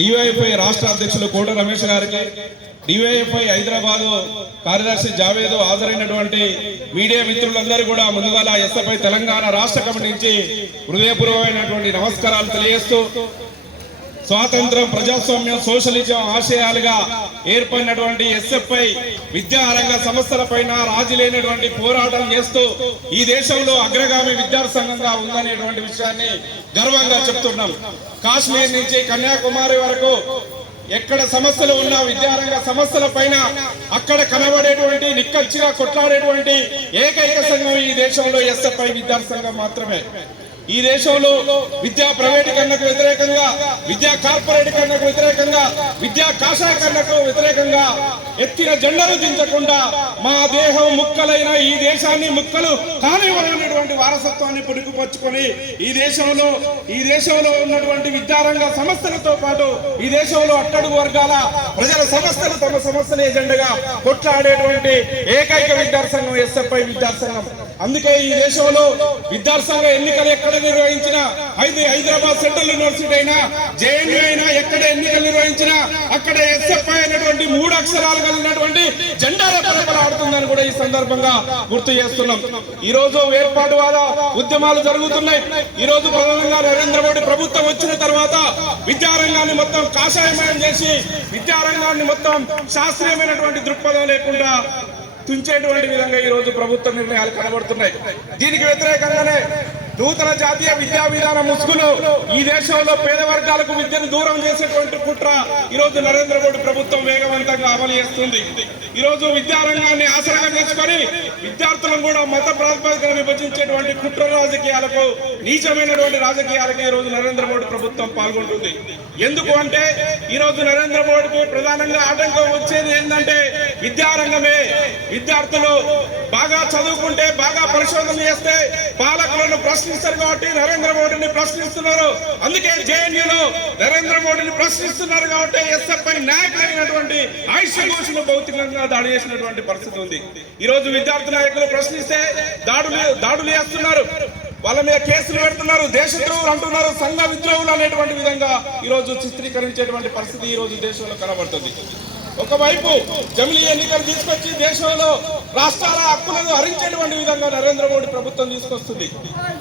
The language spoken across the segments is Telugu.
డివైఎఫ్ఐ రాష్ట్ర అధ్యక్షులు కోట రమేష్ గారికి డివైఎఫ్ఐ హైదరాబాద్ కార్యదర్శి జావేద్ హాజరైనటువంటి మీడియా మిత్రులందరూ కూడా ముందుగా ఎస్ఎఫ్ఐ తెలంగాణ రాష్ట్ర కమిటీ నుంచి హృదయపూర్వమైనటువంటి నమస్కారాలు తెలియజేస్తూ స్వాతంత్రం ప్రజాస్వామ్యం సోషలిజం ఆశయాలుగా ఏర్పడినటువంటి ఎస్ఎఫ్ఐ విద్యారంగ సమస్యల పైన రాజీ లేనటువంటి పోరాటం చేస్తూ ఈ దేశంలో అగ్రగామి విద్యార్థి సంఘంగా ఉందనేటువంటి విషయాన్ని గర్వంగా చెప్తున్నాం. కాశ్మీర్ నుంచి కన్యాకుమారి వరకు ఎక్కడ సమస్యలు ఉన్నా విద్యారంగ సమస్యల పైన అక్కడ కనబడేటువంటి నిక్కచ్చిగా కొట్లాడేటువంటి ఏకైక సంఘం ఈ దేశంలో ఎస్ఎఫ్ఐ విద్యాసంఘం సంఘం మాత్రమే. ఈ దేశంలో విద్యా ప్రైవేటీకరణకు వ్యతిరేకంగా విద్యా కార్పొరేటీకరణకు వ్యతిరేకంగా విద్యా కాషాయకరణకు వ్యతిరేకంగా ఎత్తిన జెండలు దించకుండా మా దేహం ముక్కలైన ఈ దేశాన్ని ముక్కలు కానివ్వలేనటువంటి వారసత్వాన్ని పుడుకుపరుచుకొని ఈ దేశంలో ఈ దేశంలో ఉన్నటువంటి విద్యారంగ సమస్యలతో పాటు ఈ దేశంలో అట్టడుగు వర్గాల ప్రజల సమస్యలు తమ సమస్యలు ఎజెండగా కొట్లాడేటువంటి ఏకైక విద్యాసంఘం ఎస్ఎఫ్ఐ విద్యార్థి అందుకే ఈ దేశంలో విద్యాసంఘ ఎన్నికలు ఎక్కడ నిర్వహించిన ఐదు హైదరాబాద్ సెంట్రల్ యూనివర్సిటీ అయినా జేఎన్యూ అయినా ఎక్కడ ఎన్నికలు నిర్వహించినా అక్కడ ఎస్ఎఫ్ఐ అనేటువంటి మూడు అక్షరాలు కలిగినటువంటి జెండా ఆడుతుందని కూడా ఈ సందర్భంగా గుర్తు చేస్తున్నాం. ఈ రోజు ఏర్పాటువాద ఉద్యమాలు జరుగుతున్నాయి. ఈ రోజు ప్రధానంగా నరేంద్ర మోడీ ప్రభుత్వం వచ్చిన తర్వాత విద్యారంగాన్ని మొత్తం కాషాయమయం చేసి విద్యారంగాన్ని మొత్తం శాస్త్రీయమైనటువంటి దృక్పథం లేకుండా తుంచేటువంటి విధంగా ఈ రోజు ప్రభుత్వ నిర్ణయాలు కనబడుతున్నాయి. దీనికి వ్యతిరేకంగానే నూతన జాతీయ విద్యా విధాన ముసుగులు ఈ దేశంలో పేద వర్గాలకు విద్యను దూరం చేసేటువంటి కుట్ర ఈ రోజు నరేంద్ర మోడీ ప్రభుత్వం వేగవంతంగా అమలు చేస్తుంది. ఈ రోజు విద్యారంగాన్ని ఆసరాగా చేసుకొని విద్యార్థులను కూడా మత ప్రాతిపదికన విభజించేటువంటి కుట్ర రాజకీయాలకు నీచమైనటువంటి రాజకీయాలకు ఈ రోజు నరేంద్ర మోడీ ప్రభుత్వం పాల్గొంటుంది. ఎందుకు అంటే ఈ రోజు నరేంద్ర మోడీకి ప్రధానంగా ఆటంకం వచ్చేది ఏంటంటే విద్యారంగమే. విద్యార్థులు బాగా చదువుకుంటే బాగా పరిశోధన చేస్తే పాలకులను ప్రశ్నిస్తారు కాబట్టి నరేంద్ర మోడీని ప్రశ్నిస్తున్నారు. అందుకే జేఎన్యూలో నరేంద్ర మోడీని ప్రశ్నిస్తున్నారు కాబట్టి ఎస్ఎఫ్ఐ నాయకులైనటువంటి ఆయుష్ ఘోషను భౌతికంగా దాడి చేసినటువంటి పరిస్థితి ఉంది. ఈ రోజు విద్యార్థి నాయకులు ప్రశ్నిస్తే దాడులు దాడులు చేస్తున్నారు. వాళ్ళ మీద కేసులు పెడుతున్నారు దేశద్రోహులు అంటున్నారు సంఘ విద్రోహులు అనేటువంటి విధంగా ఈ రోజు చిత్రీకరించేటువంటి పరిస్థితి ఈ రోజు దేశంలో కనబడుతుంది. ఒకవైపు జమిలీ ఎన్నికలు తీసుకొచ్చి దేశంలో రాష్ట్రాల హక్కులను హరించేటువంటి విధంగా నరేంద్ర మోడీ ప్రభుత్వం తీసుకొస్తుంది.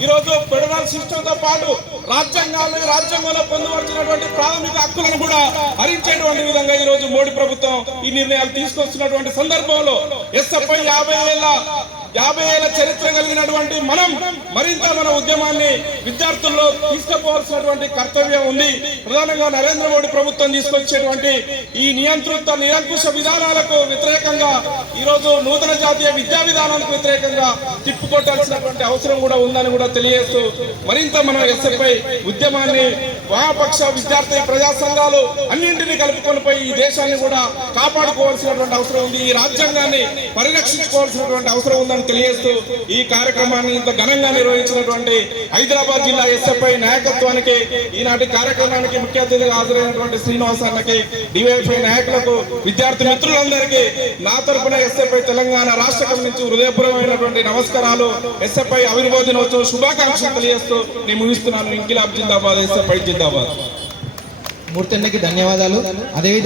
ఈరోజు ఫెడరల్ సిస్టమ్తో పాటు రాజ్యాంగాన్ని రాజ్యాంగంలో పొందుపరిచినటువంటి ప్రాథమిక హక్కులను కూడా హరించేటువంటి విధంగా ఈ రోజు మోడీ ప్రభుత్వం ఈ నిర్ణయాలు తీసుకొస్తున్నటువంటి సందర్భంలో ఎస్ఎఫ్ఐ యాభై వేల యాభై ఏళ్ళ చరిత్ర కలిగినటువంటి మనం మరింత మన ఉద్యమాన్ని విద్యార్థుల్లో తీసుకుపోవాల్సినటువంటి కర్తవ్యం ఉంది. ప్రధానంగా నరేంద్ర మోడీ ప్రభుత్వం తీసుకొచ్చేటువంటి ఈ నియంతృత్వ నిరంకుశ విధానాలకు వ్యతిరేకంగా ఈరోజు నూతన జాతీయ విద్యా విధానానికి వ్యతిరేకంగా తిప్పుకొట్టాల్సినటువంటి అవసరం కూడా ఉందని కూడా తెలియజేస్తూ మరింత మనం ఎస్ఎఫ్ఐ ఉద్యమాన్ని వామపక్ష విద్యార్థి ప్రజా సంఘాలు అన్నింటినీ కలుపుకొని పోయి ఈ దేశాన్ని కూడా కాపాడుకోవాల్సినటువంటి అవసరం ఉంది. ఈ రాజ్యాంగాన్ని పరిరక్షించుకోవాల్సినటువంటి అవసరం ఉందని తెలియజేస్తూ ఈ కార్యక్రమాన్ని ఇంత ఘనంగా నిర్వహించినటువంటి హైదరాబాద్ జిల్లా ఎస్ఎఫ్ఐ నాయకత్వానికి ఈనాటి కార్యక్రమానికి ముఖ్య అతిథిగా హాజరైనటువంటి శ్రీనివాస్ అన్నకి డివైఎఫ్ఐ నాయకులకు విద్యార్థి మిత్రులందరికీ నా తరపున ఎస్ఎఫ్ఐ తెలంగాణ రాష్ట్ర నుంచి హృదయపూర్వమైనటువంటి నమస్కారాలు ఎస్ఎఫ్ఐ అభివృద్ధి దినోత్సవం శుభాకాంక్షలు తెలియజేస్తూ నేను ముగిస్తున్నాను. ఇంకిలాబ్ జిందాబాద్ ఎస్ఎఫ్ఐ జిందాబాద్ మూర్తి అన్నకి ధన్యవాదాలు. అదేవిధంగా